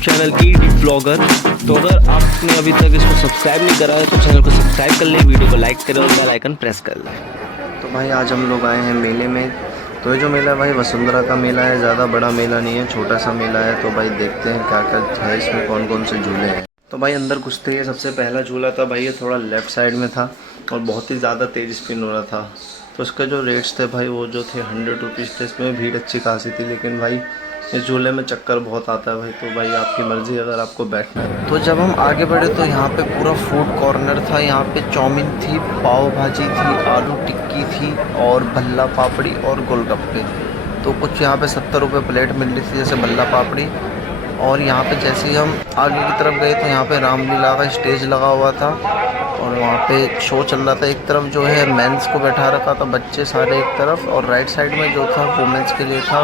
Channel E D blogger. तो अगर आपने अभी तक इसको सब्सक्राइब नहीं करा है तो चैनल को सब्सक्राइब कर ले, वीडियो को लाइक करें और बेल आइकन प्रेस कर लें। तो भाई आज हम लोग आए हैं मेले में। तो ये जो मेला है भाई वसुंधरा का मेला है, ज़्यादा बड़ा मेला नहीं है, छोटा सा मेला है। तो भाई देखते हैं क्या क्या है इसमें, कौन कौन से झूले हैं। तो भाई अंदर घुसते ही सबसे पहला झूला था भाई, ये थोड़ा लेफ़्ट साइड में था और बहुत ही ज़्यादा तेज़ स्पिन हो रहा था। तो इसके जो रेट्स थे भाई वो जो थे 100 रुपीज़ थे। इसमें भीड़ अच्छी खासी थी, लेकिन भाई इस झूले में चक्कर बहुत आता है भाई। तो भाई आपकी मर्ज़ी अगर आपको बैठना है। तो जब हम आगे बढ़े तो यहाँ पे पूरा फूड कॉर्नर था। यहाँ पे चाउमीन थी, पाव भाजी थी, आलू टिक्की थी और भल्ला पापड़ी और गोलगप्पे। तो कुछ यहाँ पे 70 रुपये प्लेट मिल रही थी जैसे भल्ला पापड़ी। और यहाँ पे जैसे ही हम आगे की तरफ गए तो यहाँ पे रामलीला का स्टेज लगा हुआ था और वहाँ पे शो चल रहा था। एक तरफ जो है मेंस को बैठा रखा था, बच्चे सारे एक तरफ, और राइट साइड में जो था वुमेंस के लिए था।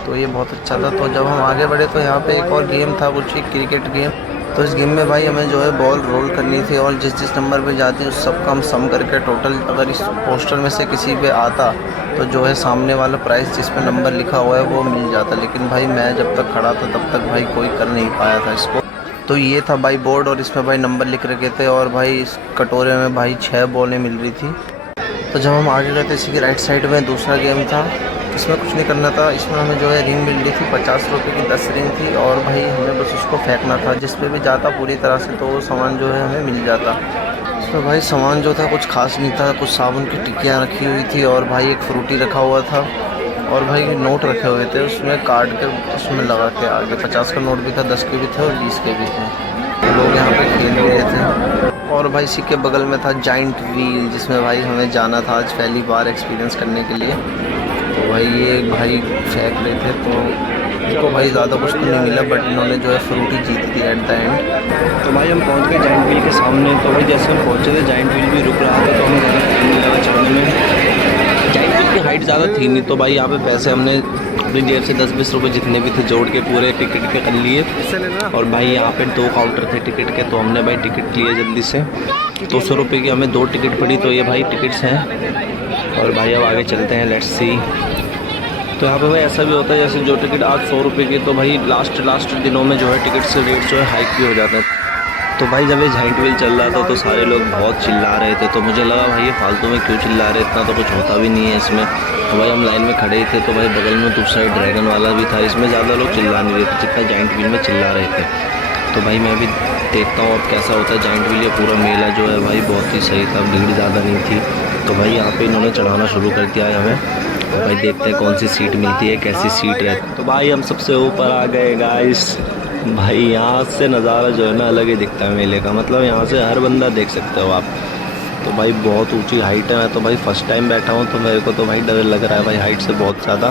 तो ये बहुत अच्छा था। तो जब हम आगे बढ़े तो यहाँ पे एक और गेम था, कुछ क्रिकेट गेम। तो इस गेम में भाई हमें जो है बॉल रोल करनी थी और जिस जिस नंबर पे जाती उस सब का हम सम करके टोटल अगर इस पोस्टर में से किसी पे आता तो जो है सामने वाला प्राइस जिस पे नंबर लिखा हुआ है वो मिल जाता। लेकिन भाई मैं जब तक खड़ा था तब तक भाई कोई कर नहीं पाया था इसको। तो ये था भाई बोर्ड और इसमें भाई नंबर लिख रखे थे और भाई इस कटोरे में भाई 6 बॉलें मिल रही थी। तो जब हम आगे गए थे इसी के राइट साइड में दूसरा गेम था। इसमें कुछ नहीं करना था, इसमें हमें जो है रिंग मिल रही थी 50 रुपये की 10 रिंग थी और भाई हमें बस उसको फेंकना था। जिस पे भी जाता पूरी तरह से तो वो सामान जो है हमें मिल जाता। इसमें भाई सामान जो था कुछ खास नहीं था, कुछ साबुन की टिक्कियाँ रखी हुई थी और भाई एक फ्रूटी रखा हुआ था और भाई नोट रखे हुए थे उसमें काट के उसमें लगा के आगे 50 का नोट भी था, 10 के भी थे और 20 के भी थे। लोग यहाँ पे खेल भी रहे थे। और भाई इसी के बगल में था जाइंट व्हील जिसमें भाई हमें जाना था आज पहली बार एक्सपीरियंस करने के लिए। तो भाई ये भाई फेंक रहे थे तो इनको भाई ज़्यादा कुछ तो नहीं मिला, बट इन्होंने जो है फ्रूटी जीती थी एट द एंड। तो भाई हम पहुंच गए जाइंट व्हील के सामने। तो भाई जैसे हम पहुंचे थे जाइंट व्हील भी रुक रहा था तो हमें ज़्यादा टाइम नहीं लगा चढ़ने में। जाइंट व्हील की हाइट ज़्यादा थी नहीं, तो भाई यहाँ पे पैसे हमने अपनी जेब से 10-20 रुपये जितने भी थे जोड़ के पूरे टिकट के कर लिए। और भाई यहाँ पे 2 काउंटर थे टिकट के, तो हमने भाई टिकट लिए जल्दी से। 200 रुपये की हमें 2 टिकट पड़ी। तो ये भाई टिकट्स हैं और भाई अब आगे चलते हैं, लेट्स सी। तो यहाँ पे भाई ऐसा भी होता है जैसे जो टिकट आज 100 रुपये की, तो भाई लास्ट दिनों में जो है टिकट से रेट जो है हाइक भी हो जाते हैं। तो भाई जब ये जाइंट व्हील चल रहा था तो सारे लोग बहुत चिल्ला रहे थे। तो मुझे लगा भाई ये फालतू में क्यों चिल्ला रहे, इतना तो कुछ होता भी नहीं है इसमें। तो भाई हम लाइन में खड़े ही थे तो भाई बगल में दूसरा ड्रैगन वाला भी था, इसमें ज़्यादा लोग चिल्ला नहीं रहे थे जितना जाइंट व्हील में चिल्ला रहे थे। तो भाई मैं भी देखता हूँ अब कैसा होता है जाइंट व्हील। ये पूरा मेला जो है भाई बहुत ही सही था, भीड़ ज़्यादा नहीं थी। तो भाई यहाँ पे इन्होंने चढ़ाना शुरू कर दिया है हमें। तो भाई देखते हैं कौन सी सीट मिलती है, कैसी सीट है। तो भाई हम सबसे ऊपर आ गए गाइस। भाई यहाँ से नज़ारा जो है ना अलग ही दिखता है मेले का, मतलब यहाँ से हर बंदा देख सकते हो आप। तो भाई बहुत ऊंची हाइट है। मैं तो भाई फर्स्ट टाइम बैठा हूँ तो मेरे को तो भाई डर लग रहा है भाई हाइट से बहुत ज़्यादा।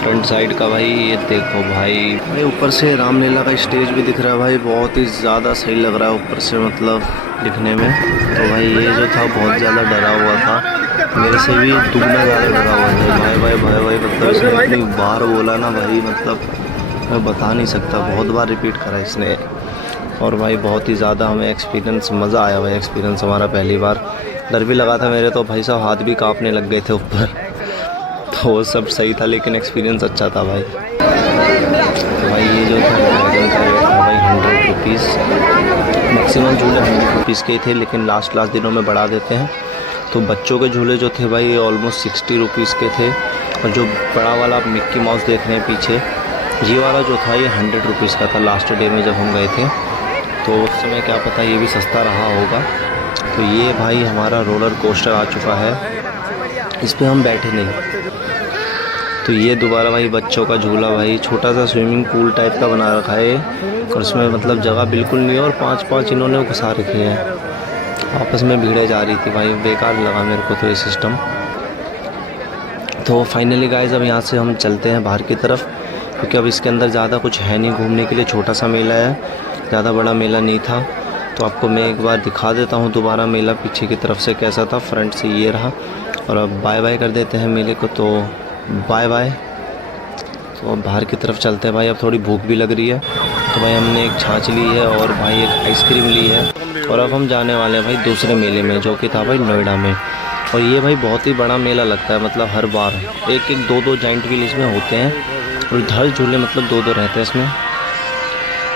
फ्रंट साइड का भाई ये देखो भाई ऊपर से रामलीला का स्टेज भी दिख रहा है भाई, बहुत ही ज़्यादा सही लग रहा है ऊपर से मतलब दिखने में। तो भाई ये जो था बहुत ज़्यादा डरा हुआ था, मेरे से भी दुगना ज़्यादा डरा हुआ था भाई मतलब इसने इतनी बार बोला ना भाई, मतलब मैं बता नहीं सकता, बहुत बार रिपीट करा इसने। और भाई बहुत ही ज़्यादा हमें एक्सपीरियंस मज़ा आया भाई, एक्सपीरियंस हमारा पहली बार। डर भी लगा था मेरे, तो भाई साहब हाथ भी कांपने लग गए थे ऊपर। तो वो सब सही था लेकिन एक्सपीरियंस अच्छा था भाई। भाई ये जो था ड्रैगन का रेट था भाई 100 रुपीज़। मैक्सिमम झूले 100 रुपीज़ के ही थे, लेकिन लास्ट दिनों में बढ़ा देते हैं। तो बच्चों के झूले जो थे भाई ऑलमोस्ट 60 रुपीज़ के थे। और जो बड़ा वाला आप मिक्की माउस देख रहे हैं पीछे, ये वाला जो था ये 100 रुपीज़ का था लास्ट डे में जब हम गए थे। तो उस समय क्या पता ये भी सस्ता रहा होगा। तो ये भाई हमारा रोलर कोस्टर आ चुका है, इस पर हम बैठे नहीं। तो ये दोबारा भाई बच्चों का झूला भाई, छोटा सा स्विमिंग पूल टाइप का बना रखा है और उसमें मतलब जगह बिल्कुल नहीं है और 5-5 इन्होंने घुसा रखी है। आपस में भीड़ें जा रही थी भाई, बेकार लगा मेरे को तो ये सिस्टम। तो फाइनली गाइस अब यहाँ से हम चलते हैं बाहर की तरफ, क्योंकि अब इसके अंदर ज़्यादा कुछ है नहीं घूमने के लिए, छोटा सा मेला है, ज़्यादा बड़ा मेला नहीं था। तो आपको मैं एक बार दिखा देता हूँ दोबारा मेला पीछे की तरफ से कैसा था। फ्रंट से ये रहा और अब बाय बाय कर देते हैं मेले को, तो बाय बाय। तो अब बाहर की तरफ चलते हैं भाई, अब थोड़ी भूख भी लग रही है। तो भाई हमने एक छाछ ली है और भाई एक आइसक्रीम ली है और अब हम जाने वाले हैं भाई दूसरे मेले में, जो कि था भाई नोएडा में। और ये भाई बहुत ही बड़ा मेला लगता है, मतलब हर बार एक एक 2-2 जाइंट व्हील इसमें होते हैं और हर झूले मतलब 2-2 रहते हैं इसमें।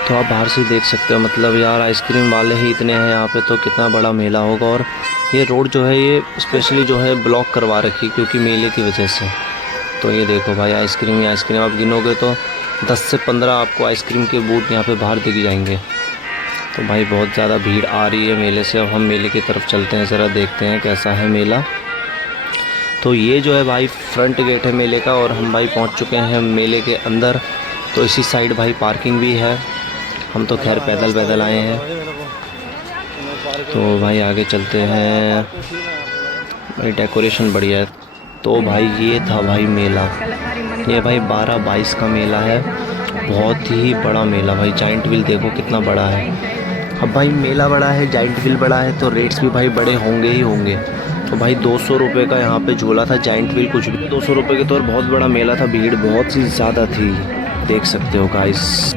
तो आप बाहर से ही देख सकते हो, मतलब यार आइसक्रीम वाले ही इतने हैं यहाँ पे, तो कितना बड़ा मेला होगा। और ये रोड जो है ये स्पेशली जो है ब्लॉक करवा रखी क्योंकि मेले की वजह से। तो ये देखो भाई आइसक्रीम ही आइसक्रीम, आप गिनोगे तो 10 से 15 आपको आइसक्रीम के बूथ यहाँ पे बाहर दिख जाएंगे। तो भाई बहुत ज़्यादा भीड़ आ रही है मेले से। अब हम मेले की तरफ चलते हैं, ज़रा देखते हैं कैसा है मेला। तो ये जो है भाई फ्रंट गेट है मेले का, और हम भाई पहुँच चुके हैं मेले के अंदर। तो इसी साइड भाई पार्किंग भी है, हम तो खैर पैदल आए हैं। तो भाई आगे चलते हैं, भाई डेकोरेशन बढ़िया है। तो भाई ये था भाई मेला, ये भाई 12-22 का मेला है, बहुत ही बड़ा मेला भाई। जाइंट व्हील देखो कितना बड़ा है। अब भाई मेला बड़ा है, जाइंट व्हील बड़ा है, तो रेट्स भी भाई बड़े होंगे ही होंगे। तो भाई 200 रुपये का यहाँ पे झूला था, जाइंट व्हील कुछ भी 200 रुपये के। तो और बहुत बड़ा मेला था, भीड़ बहुत ही ज़्यादा थी, देख सकते हो गाइस।